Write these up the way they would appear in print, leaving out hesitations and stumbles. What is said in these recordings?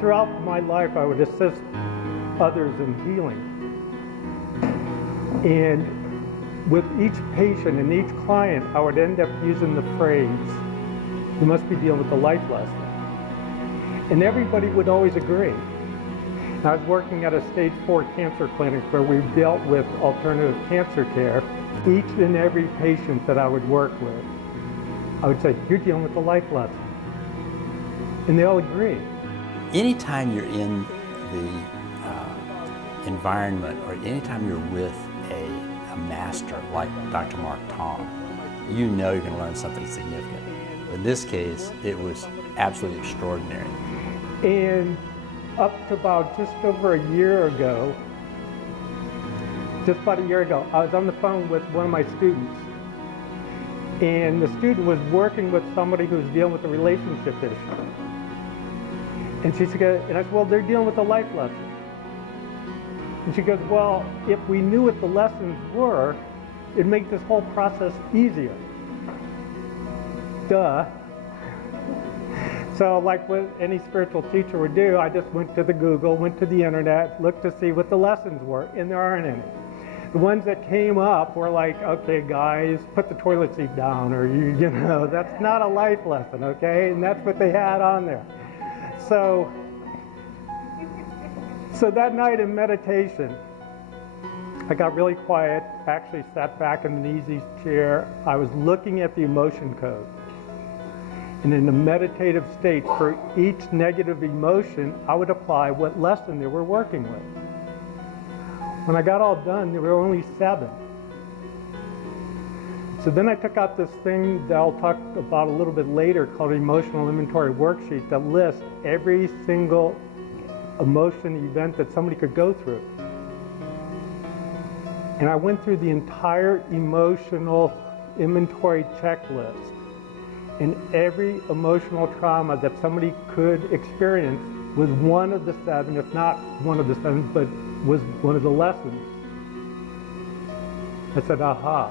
throughout my life, I would assist others in healing. And with each patient and each client, I would end up using the phrase, "You must be dealing with a life lesson." And everybody would always agree. And I was working at a stage 4 cancer clinic where we dealt with alternative cancer care. Each and every patient that I would work with, I would say, "You're dealing with a life lesson." And they all agree. Anytime you're in the environment, or anytime you're with a master like Dr. Mark Tong, you know you're going to learn something significant. In this case, it was absolutely extraordinary. And up to about just over a year ago, I was on the phone with one of my students. And the student was working with somebody who was dealing with a relationship issue. And she said, and I said, "Well, they're dealing with a life lesson." And she goes, "Well, if we knew what the lessons were, it'd make this whole process easier." Duh. So like what any spiritual teacher would do, I just went to the Google, went to the internet, looked to see what the lessons were, and there aren't any. The ones that came up were like, "Okay, guys, put the toilet seat down," or that's not a life lesson, okay? And that's what they had on there. So that night in meditation, I got really quiet, actually sat back in an easy chair. I was looking at the emotion code. And in a meditative state, for each negative emotion, I would apply what lesson they were working with. When I got all done, there were only 7. So then I took out this thing that I'll talk about a little bit later called an emotional inventory worksheet that lists every single emotion event that somebody could go through. And I went through the entire emotional inventory checklist. And every emotional trauma that somebody could experience was one of the 7, if not one of the 7, but was one of the lessons. I said, aha.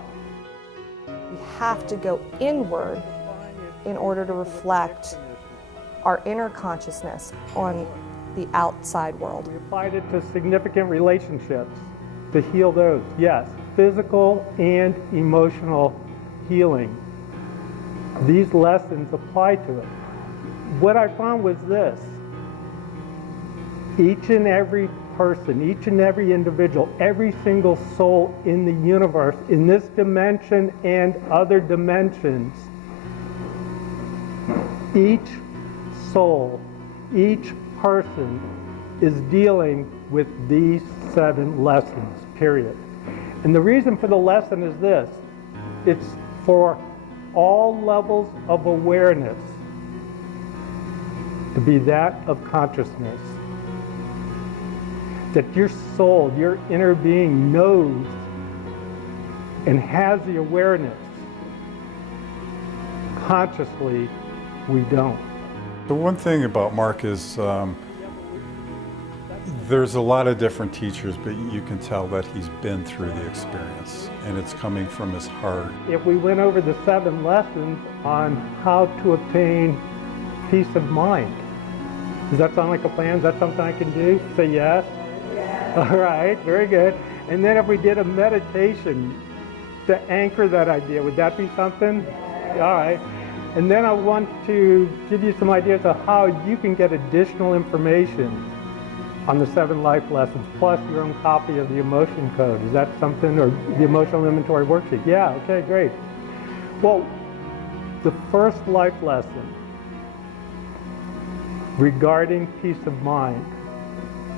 We have to go inward in order to reflect our inner consciousness on the outside world. We applied it to significant relationships to heal those. Yes, physical and emotional healing. These lessons apply to it. What I found was this. Each and every person, each and every individual, every single soul in the universe, in this dimension and other dimensions, each soul, each person is dealing with these 7 lessons, period. And the reason for the lesson is this. It's for all levels of awareness to be that of consciousness. That your soul, your inner being knows and has the awareness. Consciously, we don't. The one thing about Mark is there's a lot of different teachers, but you can tell that he's been through the experience and it's coming from his heart. If we went over the 7 lessons on how to obtain peace of mind, does that sound like a plan? Is that something I can do? Say yes? Yes. All right, very good. And then if we did a meditation to anchor that idea, would that be something? Yes. All right. And then I want to give you some ideas of how you can get additional information on the 7 life lessons, plus your own copy of the emotion code. Is that something, or the emotional inventory worksheet? Yeah, okay, great. Well, the first life lesson regarding peace of mind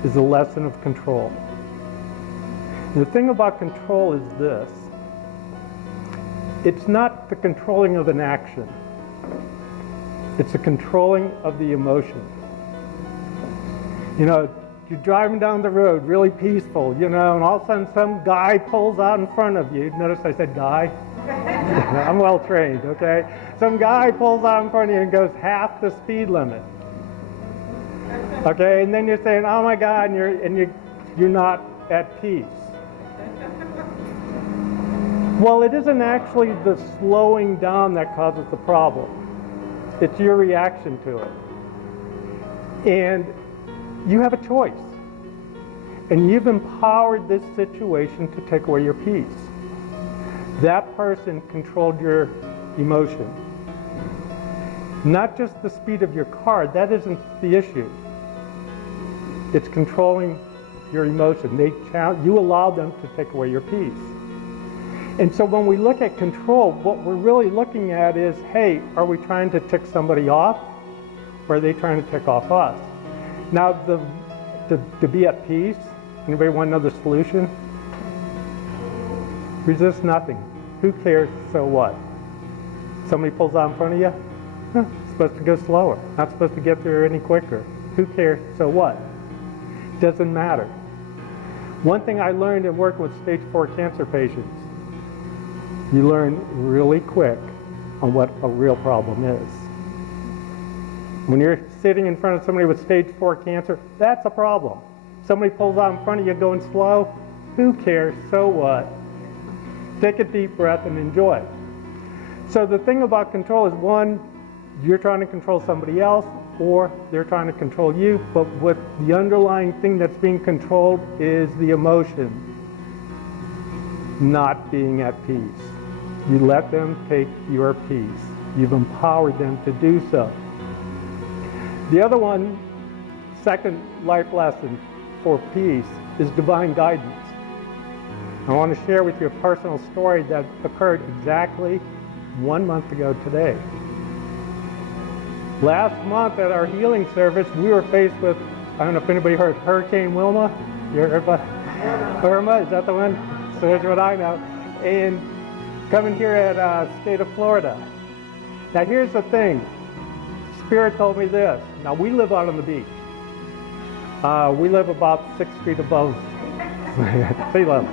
is a lesson of control. And the thing about control is this. It's not the controlling of an action. It's the controlling of the emotion. You're driving down the road really peaceful, and all of a sudden some guy pulls out in front of you. Notice I said guy? I'm well trained, okay? Some guy pulls out in front of you and goes half the speed limit. Okay, and then you're saying, oh my God, and you're not at peace. Well, it isn't actually the slowing down that causes the problem. It's your reaction to it. And you have a choice. And you've empowered this situation to take away your peace. That person controlled your emotion. Not just the speed of your car, that isn't the issue. It's controlling your emotion. You allow them to take away your peace. And so when we look at control, what we're really looking at is, hey, are we trying to tick somebody off, or are they trying to tick off us? Now, to be at peace, anybody want to know the solution? Resist nothing. Who cares, so what? Somebody pulls out in front of you? It's supposed to go slower. Not supposed to get there any quicker. Who cares, so what? Doesn't matter. One thing I learned in working with stage 4 cancer patients, you learn really quick on what a real problem is. When you're sitting in front of somebody with stage 4 cancer, that's a problem. Somebody pulls out in front of you going slow, who cares, so what? Take a deep breath and enjoy. So the thing about control is, one, you're trying to control somebody else, or they're trying to control you, but what the underlying thing that's being controlled is the emotion, not being at peace. You let them take your peace. You've empowered them to do so. The other one, second life lesson for peace, is divine guidance. I want to share with you a personal story that occurred exactly 1 month ago today. Last month at our healing service, we were faced with, I don't know if anybody heard Hurricane Wilma. You heard about Irma? Is that the one? So here's what I know. And coming here at state of Florida. Now here's the thing. Spirit told me this. Now we live out on the beach. We live about 6 feet above sea level.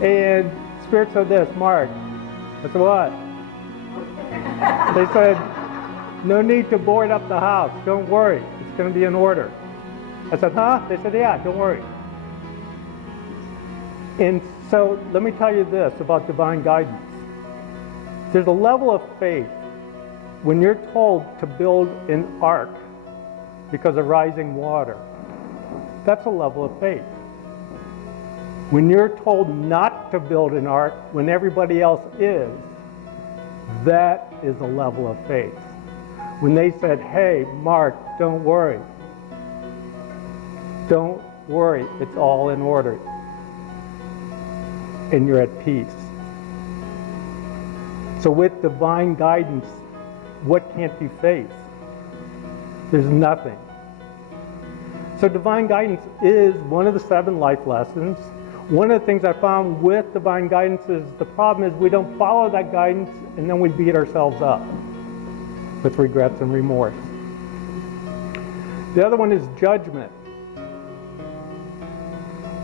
And Spirit said this, Mark. I said, what? They said, no need to board up the house. Don't worry. It's going to be in order. I said, huh? They said, yeah, don't worry. And so let me tell you this about divine guidance. There's a level of faith when you're told to build an ark because of rising water. That's a level of faith. When you're told not to build an ark when everybody else is, that is a level of faith. When they said, hey, Mark, don't worry. Don't worry, it's all in order. And you're at peace. So with divine guidance, what can't you face? There's nothing. So divine guidance is one of the 7 life lessons. One of the things I found with divine guidance is the problem is we don't follow that guidance and then we beat ourselves up with regrets and remorse. The other one is judgment.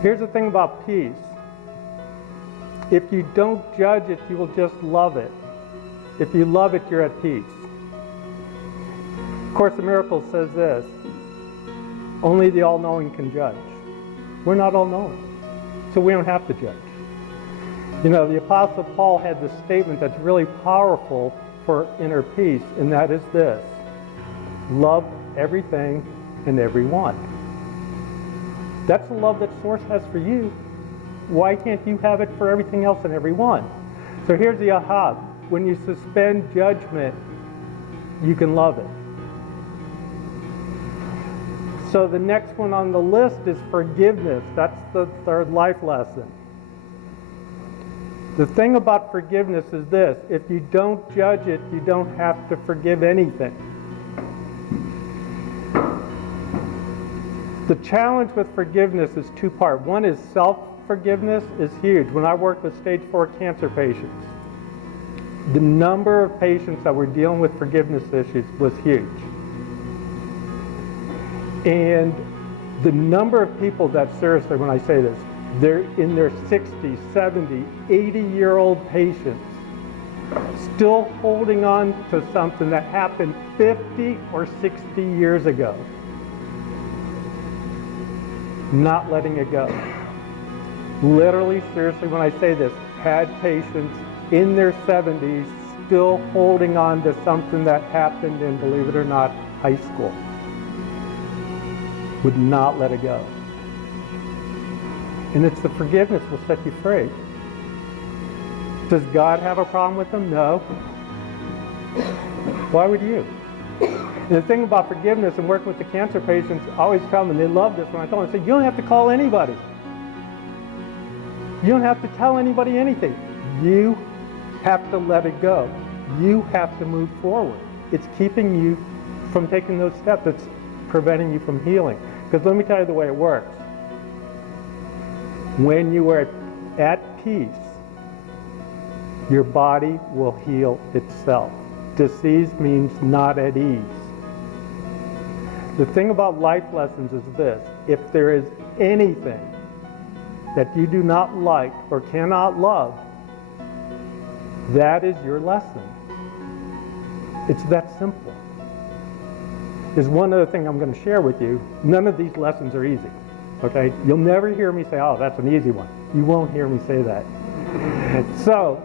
Here's the thing about peace. If you don't judge it, you will just love it. If you love it, you're at peace. Course in Miracles says this, only the all-knowing can judge. We're not all-knowing, so we don't have to judge. You know, the Apostle Paul had this statement that's really powerful for inner peace, and that is this, love everything and everyone. That's the love that Source has for you. Why can't you have it for everything else and everyone? So here's the aha. When you suspend judgment, you can love it. So the next one on the list is forgiveness. That's the 3rd life lesson. The thing about forgiveness is this. If you don't judge it, you don't have to forgive anything. The challenge with forgiveness is 2-part. One is self-forgiveness is huge. When I worked with stage 4 cancer patients, the number of patients that were dealing with forgiveness issues was huge. And the number of people that, seriously, when I say this, they're in their 60, 70, 80-year-old patients still holding on to something that happened 50 or 60 years ago. Not letting it go. Literally, seriously, when I say this, had patients in their 70s still holding on to something that happened in, believe it or not, high school. would not let it go. And it's the forgiveness will set you free. Does God have a problem with them? No. Why would you? And the thing about forgiveness and working with the cancer patients, I always tell them, and they love this when I tell them, I say, you don't have to call anybody. You don't have to tell anybody anything. You have to let it go. You have to move forward. It's keeping you from taking those steps. It's preventing you from healing. Because let me tell you the way it works. When you are at peace, your body will heal itself. Disease means not at ease. The thing about life lessons is this: if there is anything that you do not like or cannot love, that is your lesson. It's that simple. There's one other thing I'm going to share with you. None of these lessons are easy. Okay? You'll never hear me say, oh, that's an easy one. You won't hear me say that. So,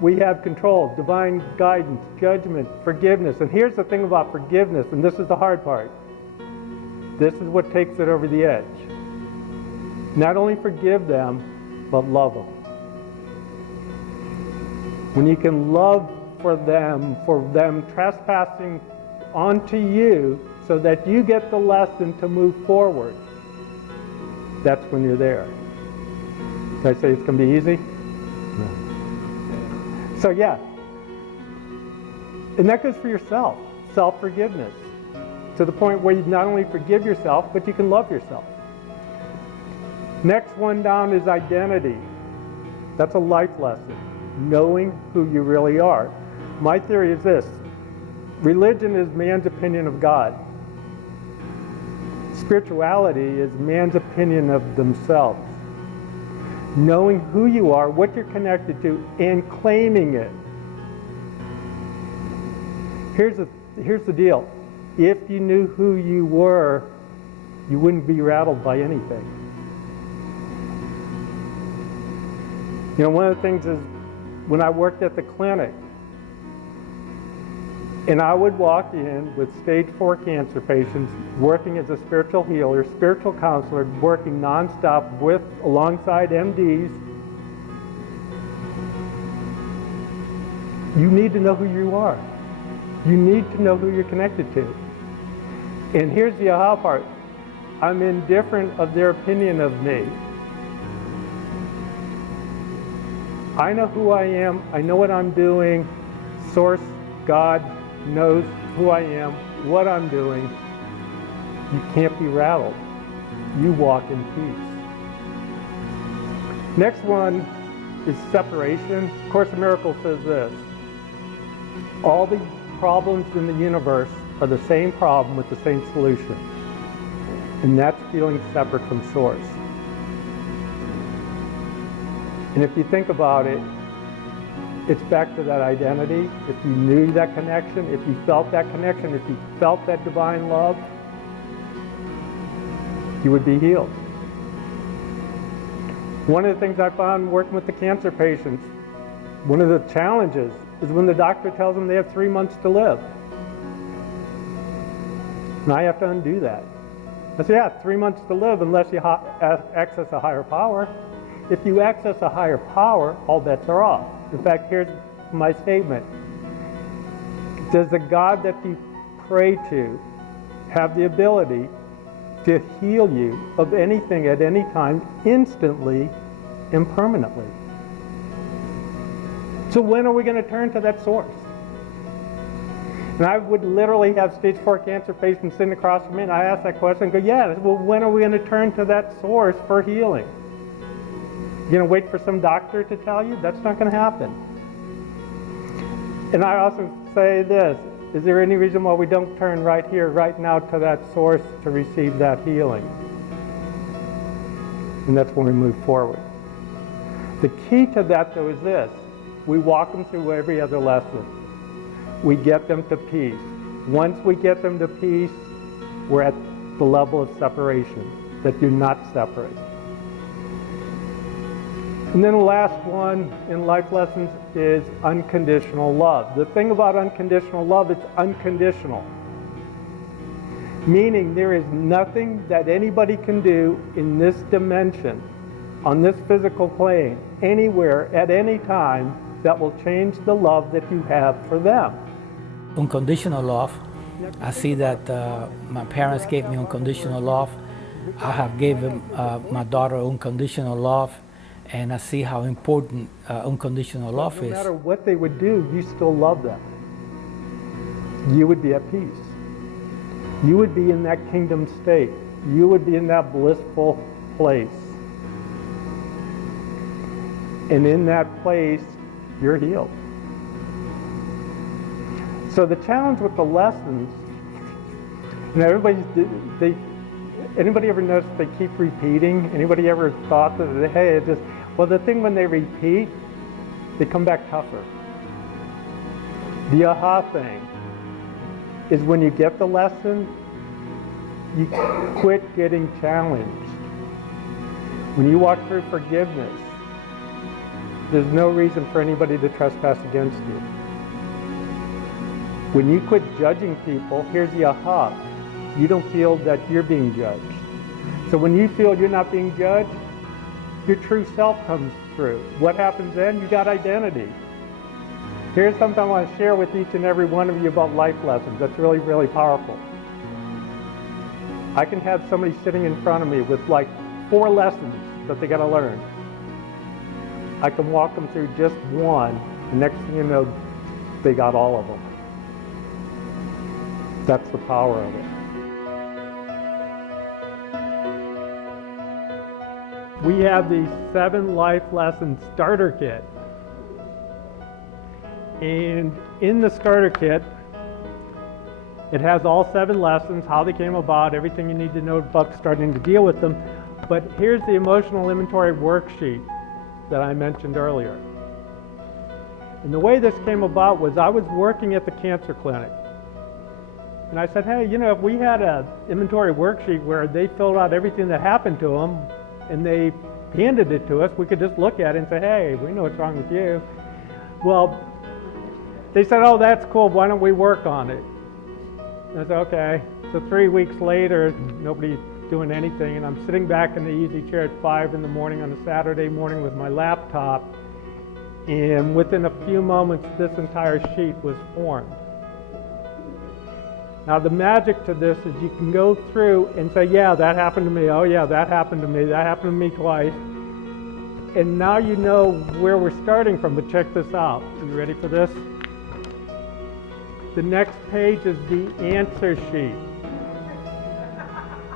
we have control, divine guidance, judgment, forgiveness. And here's the thing about forgiveness, and this is the hard part. This is what takes it over the edge. Not only forgive them, but love them. When you can love for them trespassing onto you so that you get the lesson to move forward, that's when you're there. Did I say it's going to be easy? No. So yeah. And that goes for yourself, self-forgiveness, to the point where you not only forgive yourself, but you can love yourself. Next one down is identity. That's a life lesson, knowing who you really are. My theory is this: religion is man's opinion of God. Spirituality is man's opinion of themselves. Knowing who you are, what you're connected to, and claiming it. Here's the deal. If you knew who you were, you wouldn't be rattled by anything. You know, one of the things is when I worked at the clinic, and I would walk in with stage 4 cancer patients, working as a spiritual healer, spiritual counselor, working nonstop alongside MDs. You need to know who you are. You need to know who you're connected to. And here's the aha part. I'm indifferent of their opinion of me. I know who I am. I know what I'm doing. Source, God, knows who I am, what I'm doing. You can't be rattled. You walk in peace. Next one is separation. Course in Miracles says this: all the problems in the universe are the same problem with the same solution. And that's feeling separate from Source. And if you think about it, it's back to that identity. If you knew that connection, if you felt that connection, if you felt that divine love, you would be healed. One of the things I found working with the cancer patients, one of the challenges is when the doctor tells them they have 3 months to live. And I have to undo that. I say, yeah, 3 months to live unless you access a higher power. If you access a higher power, all bets are off. In fact, here's my statement. Does the God that you pray to have the ability to heal you of anything at any time, instantly and permanently? So when are we going to turn to that source? And I would literally have stage 4 cancer patients sitting across from me, and I ask that question and go, yeah, well, when are we going to turn to that source for healing? You're going to wait for some doctor to tell you? That's not going to happen. And I also say this: is there any reason why we don't turn right here, right now, to that source to receive that healing? And that's when we move forward. The key to that, though, is this: we walk them through every other lesson. We get them to peace. Once we get them to peace, we're at the level of separation, that you're not separate. And then the last one in life lessons is unconditional love. The thing about unconditional love, it's unconditional. Meaning there is nothing that anybody can do in this dimension, on this physical plane, anywhere, at any time, that will change the love that you have for them. Unconditional love. I see that my parents gave me unconditional love. I have given my daughter unconditional love, and I see how important unconditional love is. No matter what they would do, you still love them. You would be at peace. You would be in that kingdom state. You would be in that blissful place. And in that place, you're healed. So the challenge with the lessons, and anybody ever notice they keep repeating? Anybody ever thought that, hey, well, the thing when they repeat, they come back tougher. The aha thing is when you get the lesson, you quit getting challenged. When you walk through forgiveness, there's no reason for anybody to trespass against you. When you quit judging people, here's the aha. You don't feel that you're being judged. So when you feel you're not being judged, your true self comes through. What happens then? You got identity. Here's something I want to share with each and every one of you about life lessons. That's really, really powerful. I can have somebody sitting in front of me with like 4 lessons that they got to learn. I can walk them through just one, and next thing you know, they got all of them. That's the power of it. We have the 7 Life Lesson Starter Kit. And in the starter kit, it has all 7 lessons, how they came about, everything you need to know about starting to deal with them. But here's the emotional inventory worksheet that I mentioned earlier. And the way this came about was I was working at the cancer clinic. And I said, hey, if we had an inventory worksheet where they filled out everything that happened to them and they handed it to us, we could just look at it and say, hey, we know what's wrong with you. Well, they said, oh, that's cool, why don't we work on it? And I said, okay. So 3 weeks later, nobody's doing anything, and I'm sitting back in the easy chair at 5 in the morning on a Saturday morning with my laptop, and within a few moments, this entire sheet was formed. Now the magic to this is you can go through and say, yeah, that happened to me, oh yeah, that happened to me, that happened to me twice. And now you know where we're starting from, but check this out. Are you ready for this? The next page is the answer sheet.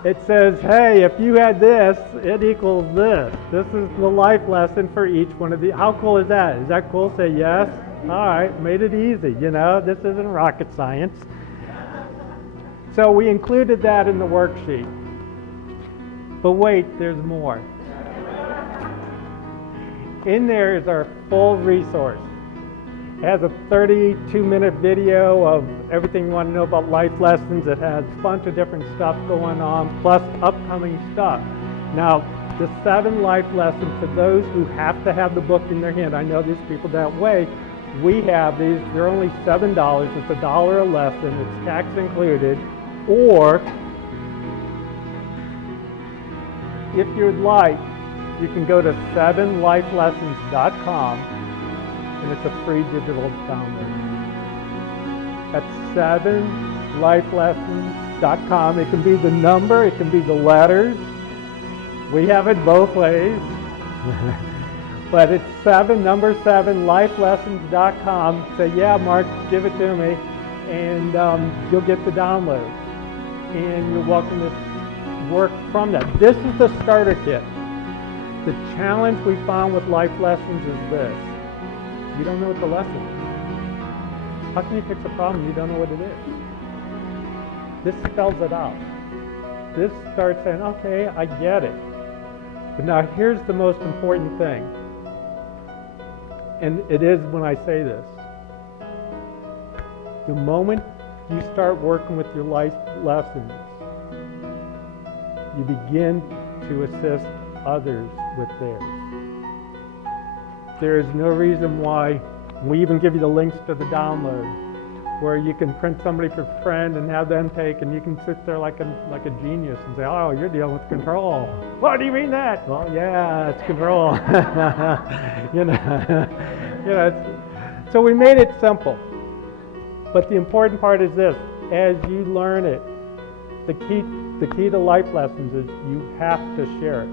It says, hey, if you had this, it equals this. This is the life lesson for each one of the. How cool is that? Is that cool? Say yes. All right, made it easy. This isn't rocket science. So we included that in the worksheet. But wait, there's more. In there is our full resource. It has a 32-minute video of everything you want to know about life lessons. It has a bunch of different stuff going on, plus upcoming stuff. Now, the 7 life lessons, for those who have to have the book in their hand, I know there's people that way, we have these, they're only $7, it's $1 a lesson, it's tax included, or if you'd like, you can go to 7lifelessons.com and it's a free digital download. That's 7lifelessons.com. It can be the number, it can be the letters. We have it both ways. But it's 7lifelessons.com. Say, yeah, Mark, give it to me, and you'll get the download. And you're welcome to work from that. This is the starter kit. The challenge we found with life lessons is this. You don't know what the lesson is. How can you fix a problem you don't know what it is? This spells it out. This starts saying, okay, I get it. But now here's the most important thing. And it is when I say this. The moment you start working with your life lessons, you begin to assist others with theirs. There is no reason why, we even give you the links to the download, where you can print somebody for a friend and have them take, and you can sit there like a genius and say, oh, you're dealing with control. What do you mean that? Well, yeah, it's control. So we made it simple. But the important part is this: as you learn it, the key to life lessons is you have to share it.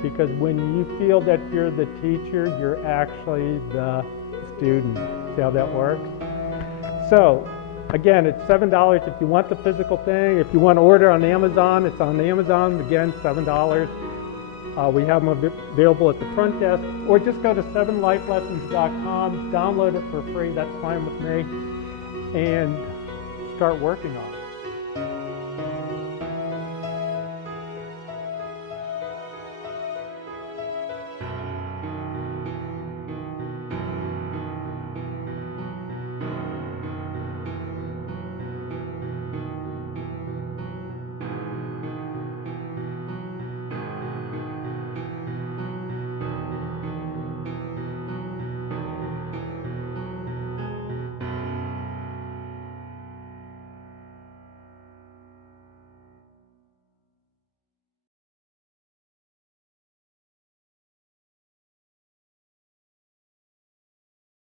Because when you feel that you're the teacher, you're actually the student. See how that works? So, again, it's $7 if you want the physical thing. If you want to order on Amazon, it's on Amazon. Again, $7. We have them available at the front desk. Or just go to 7lifelessons.com, download it for free. That's fine with me. And start working on it.